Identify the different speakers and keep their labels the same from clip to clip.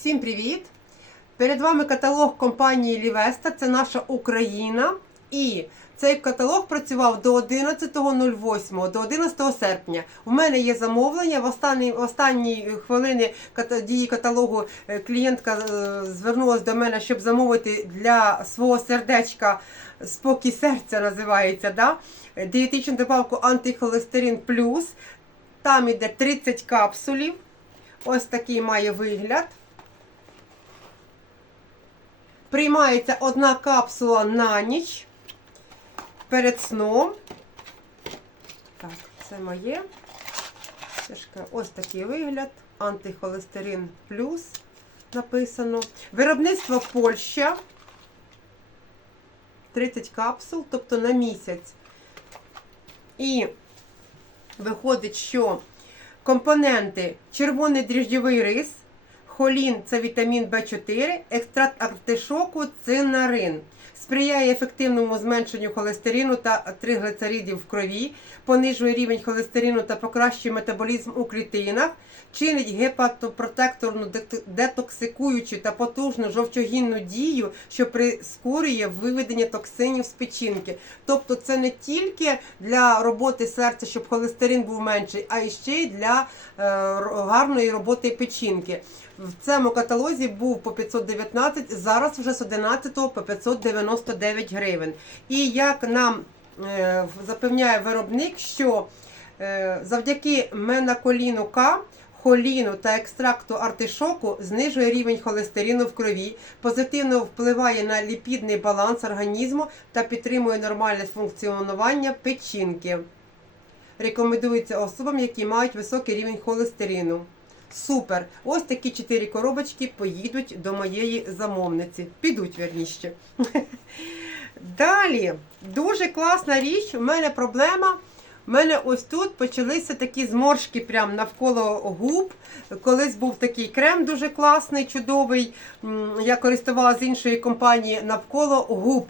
Speaker 1: Всім привіт! Перед вами каталог компанії Лівеста, це наша Україна. І цей каталог працював до 11.08, до 11 серпня. У мене є замовлення. В останні, останні хвилини дії каталогу е, клієнтка е, звернулася до мене, щоб замовити для свого сердечка спокій серця називається. Да? Дієтичну добавку антихолестерин плюс. Там іде 30 капсулів. Ось такий має вигляд. Приймається одна капсула на ніч перед сном. Так, це моє. Ось такий вигляд. Антихолестерин плюс написано. Виробництво Польща. 30 капсул, тобто на місяць. І виходить, що компоненти червоний дріжджовий рис, холін це вітамін В4, екстракт артишоку цинарин. Сприяє ефективному зменшенню холестерину та триглицеридів в крові, понижує рівень холестерину та покращує метаболізм у клітинах, чинить гепатопротекторну детоксикуючу та потужну жовчогінну дію, що прискорює виведення токсинів з печінки. Тобто це не тільки для роботи серця, щоб холестерин був менший, а і ще й для е, гарної роботи печінки. В цьому каталозі був по 519, зараз вже з 11 по 599 гривень. І як нам е, запевняє виробник, що е, завдяки менаколіну К, холіну та екстракту артишоку знижує рівень холестерину в крові, позитивно впливає на ліпідний баланс організму та підтримує нормальне функціонування печінки. Рекомендується особам, які мають високий рівень холестерину. Супер! Ось такі чотири коробочки поїдуть до моєї замовниці. Підуть верніше. Далі, дуже класна річ. У мене проблема. У мене ось тут почалися такі зморшки прямо навколо губ. Колись був такий крем дуже класний, чудовий. Я користувалася з іншої компанії навколо губ.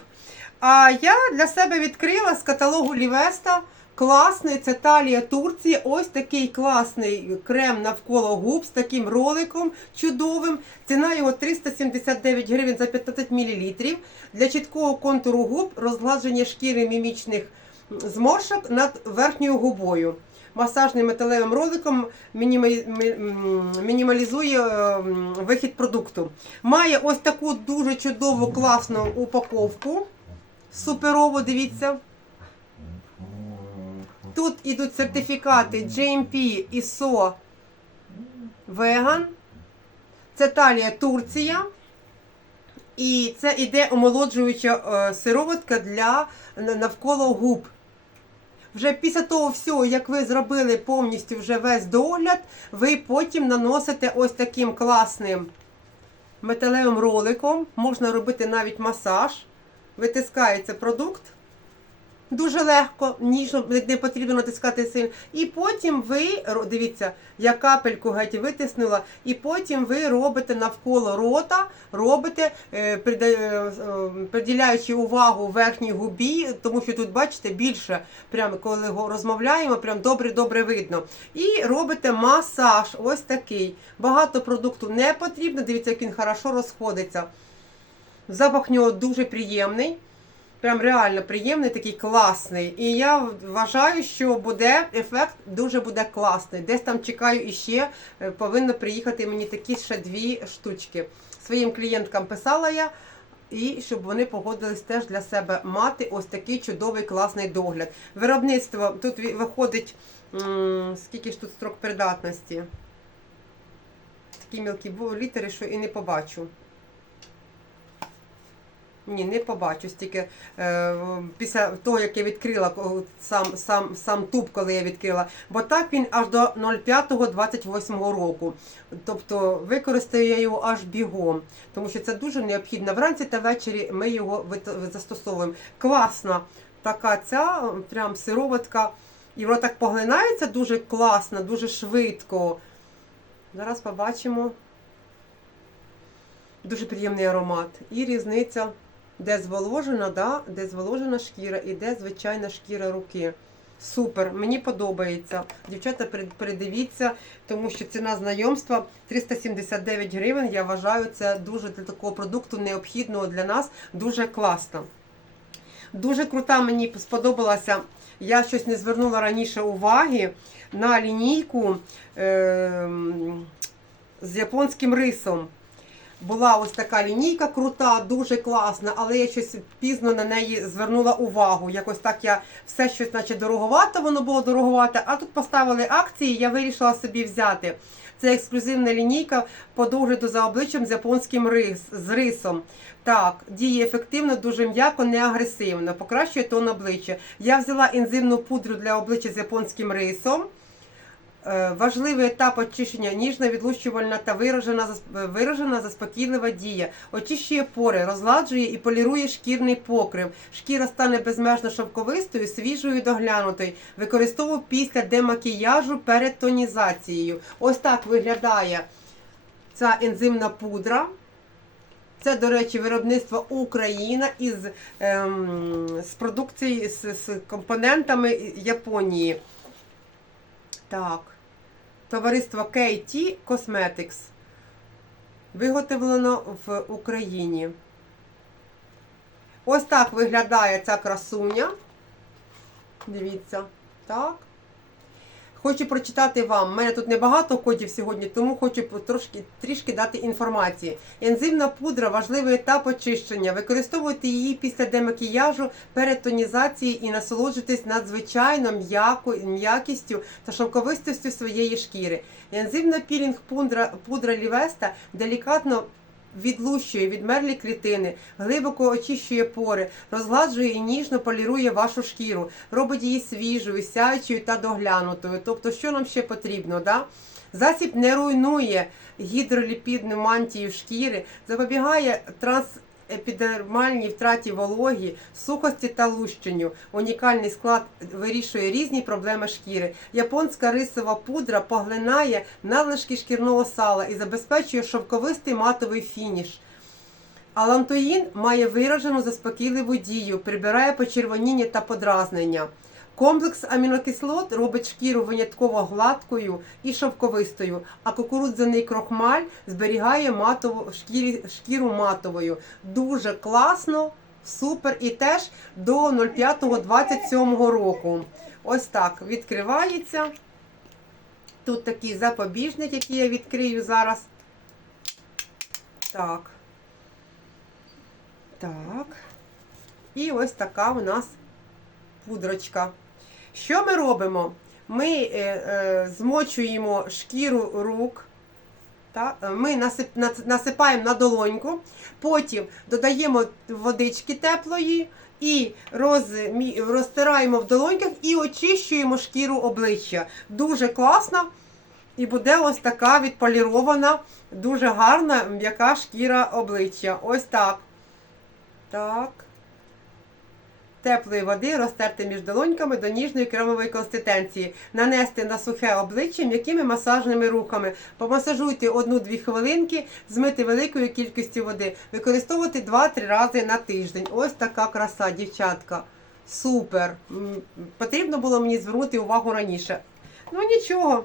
Speaker 1: А я для себе відкрила з каталогу Лівеста класний, це Талія Турції. Ось такий класний крем навколо губ з таким роликом чудовим. Ціна його 379 гривень за 15 мл. Для чіткого контуру губ розгладження шкіри мімічних зморшок над верхньою губою. Масажним металевим роликом мінімалізує е, вихід продукту. Має ось таку дуже чудову класну упаковку. Суперово, дивіться. Тут ідуть сертифікати GMP ISO Vegan. Це талія Турція. І це іде омолоджуюча е, сироватка для навколо губ. Вже після того всього, як ви зробили повністю вже весь догляд, ви потім наносите ось таким класним металевим роликом. Можна робити навіть масаж. Витискається продукт. Дуже легко, ніжно, не потрібно натискати сильно. І потім ви, дивіться, я капельку геть витиснула, і потім ви робите навколо рота, робите, е, е, е, приділяючи увагу верхній губі, тому що тут, бачите, більше, прямо коли розмовляємо, прям добре-добре видно. І робите масаж, ось такий. Багато продукту не потрібно, дивіться, як він хорошо розходиться. Запах нього дуже приємний. Прям реально приємний, такий класний. І я вважаю, що буде ефект дуже буде класний. Десь там чекаю іще, е, повинно приїхати мені такі ще дві штучки. Своїм клієнткам писала я, і щоб вони погодились теж для себе мати ось такий чудовий класний догляд. Виробництво тут виходить, скільки ж тут строк придатності. Такі мілкі літери, що і не побачу. Ні, не побачу. Стільки е, після того, як я відкрила сам, сам, сам туб, коли я відкрила. Бо так він аж до 05.28 року. Тобто використаю я його аж бігом, тому що це дуже необхідно. Вранці та ввечері ми його застосовуємо. Класна така ця прям сироватка. І вона так поглинається дуже класно, дуже швидко. Зараз побачимо. Дуже приємний аромат. І різниця, де зволожена, да, де зволожена шкіра і де звичайна шкіра руки. Супер, мені подобається. Дівчата, передивіться, тому що ціна знайомства 379 гривень. Я вважаю, це дуже для такого продукту необхідного для нас, дуже класно. Дуже крута мені сподобалася. Я щось не звернула раніше уваги на лінійку ем, з японським рисом. Була ось така лінійка крута, дуже класна, але я щось пізно на неї звернула увагу. Якось так я все щось, наче дороговато, воно було дороговате, а тут поставили акції, я вирішила собі взяти. Це ексклюзивна лінійка по догляду за обличчям з японським рис, з рисом. Так, діє ефективно, дуже м'яко, не агресивно, покращує тон обличчя. Я взяла ензимну пудру для обличчя з японським рисом. Е, Важливий етап очищення ніжна, відлущувальна та виражена, е, виражена заспокійлива дія. Очищує пори, розладжує і полірує шкірний покрив. Шкіра стане безмежно шовковистою, свіжою доглянутою. Використовую після демакіяжу перед тонізацією. Ось так виглядає ця ензимна пудра. Це, до речі, виробництво Україна із ем, з продукції з, з компонентами Японії. Так. Товариство KT Cosmetics. Виготовлено в Україні. Ось так виглядає ця красуня. Дивіться. Так. Хочу прочитати вам. У мене тут небагато кодів сьогодні, тому хочу трошки, трішки дати інформації. Ензимна пудра важливий етап очищення. Використовуйте її після демакіяжу перед тонізацією і насолоджуйтесь надзвичайно м'якістю та шовковистістю своєї шкіри. Ензимна пілінг пудра, пудра Лівеста делікатно відлущує відмерлі клітини, глибоко очищує пори, розгладжує і ніжно полірує вашу шкіру, робить її свіжою, сяючою та доглянутою. Тобто, що нам ще потрібно? Да? Засіб не руйнує гідроліпідну мантію шкіри, запобігає трансепідермальній втраті вологі, сухості та лущенню. Унікальний склад вирішує різні проблеми шкіри. Японська рисова пудра поглинає надлишки шкірного сала і забезпечує шовковистий матовий фініш. Алантоїн має виражену заспокійливу дію, прибирає почервоніння та подразнення. Комплекс амінокислот робить шкіру винятково гладкою і шовковистою, а кукурудзяний крохмаль зберігає матову, шкірі, шкіру матовою. Дуже класно, супер і теж до 05.27 року. Ось так відкривається. Тут такий запобіжник, який я відкрию зараз. Так. Так. І ось така у нас пудрочка. Що ми робимо? Ми е, е, змочуємо шкіру рук. Та, е, ми насип, нас- насипаємо на долоньку, потім додаємо водички теплої і розмі, розтираємо в долоньках і очищуємо шкіру обличчя. Дуже класно. І буде ось така відполірована, дуже гарна м'яка шкіра обличчя. Ось так. Так. Теплої води розтерти між долоньками до ніжної кремової консистенції. Нанести на сухе обличчя м'якими масажними рухами. Помасажуйте 1-2 хвилинки, змити великою кількістю води. Використовувати 2-3 рази на тиждень. Ось така краса, дівчатка. Супер! Потрібно було мені звернути увагу раніше. Ну нічого.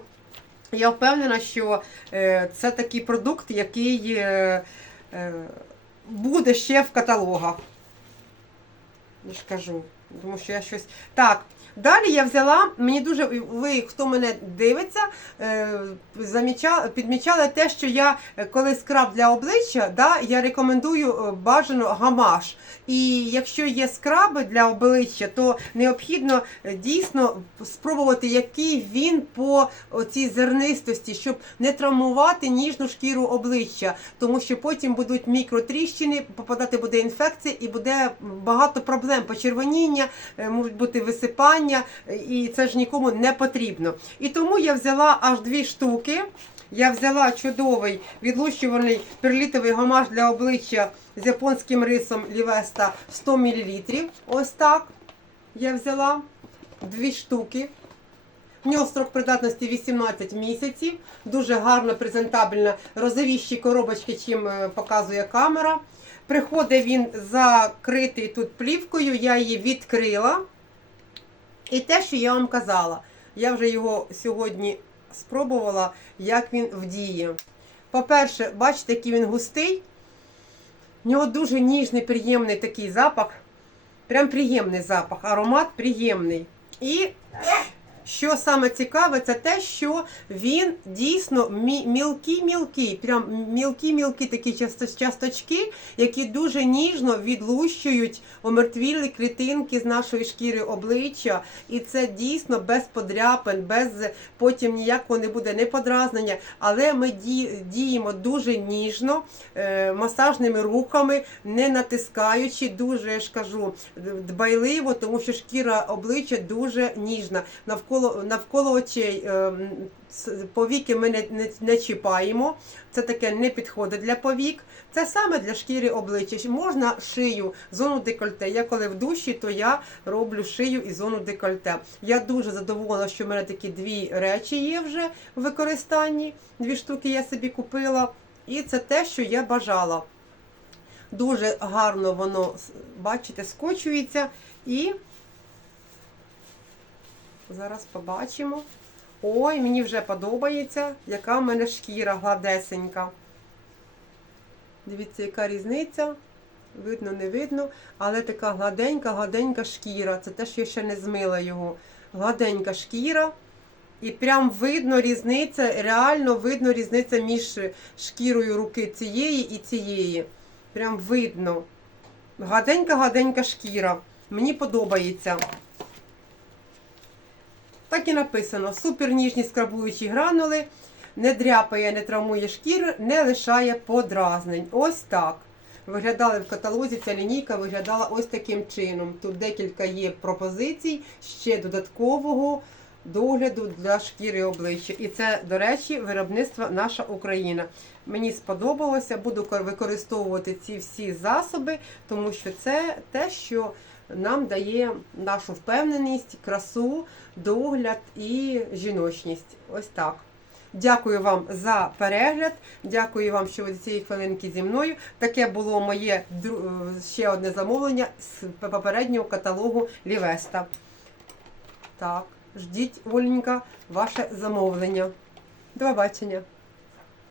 Speaker 1: Я впевнена, що е, це такий продукт, який е, е, буде ще в каталогах. Я ж тому що я щось. Так, далі я взяла, мені дуже, ви, хто мене дивиться, е, підмічали те, що я, е, коли скраб для обличчя, да, я рекомендую е, бажано гамаш. І якщо є скраби для обличчя, то необхідно дійсно спробувати, який він по цій зернистості, щоб не травмувати ніжну шкіру обличчя, тому що потім будуть мікротріщини, попадати буде інфекція і буде багато проблем. Почервоніння, е, можуть бути висипання, е, і це ж нікому не потрібно. І тому я взяла аж дві штуки. Я взяла чудовий відлущувальний перлітовий гамаш для обличчя з японським рисом Лівеста 100 мл. Ось так. Я взяла дві штуки. В нього строк придатності 18 місяців. Дуже гарно, презентабельна, розовіші коробочки, чим е, показує камера. Приходить він закритий тут плівкою, я її відкрила. І те, що я вам казала, я вже його сьогодні спробувала, як він вдіє. По-перше, бачите, який він густий. В нього дуже ніжний, приємний такий запах. Прям приємний запах, аромат приємний. І що саме цікаве, це те, що він дійсно мі- мілкі-мілкі, прям мілкі-мілкі такі часточки, які дуже ніжно відлущують омертвілі клітинки з нашої шкіри обличчя. І це дійсно без подряпин, без потім ніякого не буде не подразнення. Але ми діємо дуже ніжно, е, масажними рухами, не натискаючи, дуже я ж кажу, дбайливо, тому що шкіра обличчя дуже ніжна. Навколо навколо очей е, повіки ми не, не, не чіпаємо. Це таке не підходить для повік. Це саме для шкіри обличчя. Можна шию, зону декольте. Я коли в душі, то я роблю шию і зону декольте. Я дуже задоволена, що в мене такі дві речі є вже в використанні. Дві штуки я собі купила. І це те, що я бажала. Дуже гарно воно, бачите, скочується. І зараз побачимо. Ой, мені вже подобається, яка в мене шкіра гладесенька. Дивіться, яка різниця. Видно, не видно, але така гладенька, гладенька шкіра. Це те, що я ще не змила його. Гладенька шкіра. І прям видно різниця, реально видно різниця між шкірою руки цієї і цієї. Прям видно. Гладенька-гладенька шкіра. Мені подобається. Так і написано: супер ніжні скрабуючі гранули, не дряпає, не травмує шкіру, не лишає подразнень. Ось так. Виглядали в каталозі, ця лінійка виглядала ось таким чином. Тут декілька є пропозицій ще додаткового догляду для шкіри обличчя. І це, до речі, виробництво наша Україна. Мені сподобалося, буду використовувати ці всі засоби, тому що це те, що нам дає нашу впевненість, красу, догляд і жіночність. Ось так. Дякую вам за перегляд. Дякую вам, що ви до цієї хвилинки зі мною. Таке було моє ще одне замовлення з попереднього каталогу Лівеста. Так, ждіть, Оленька, ваше замовлення. До побачення.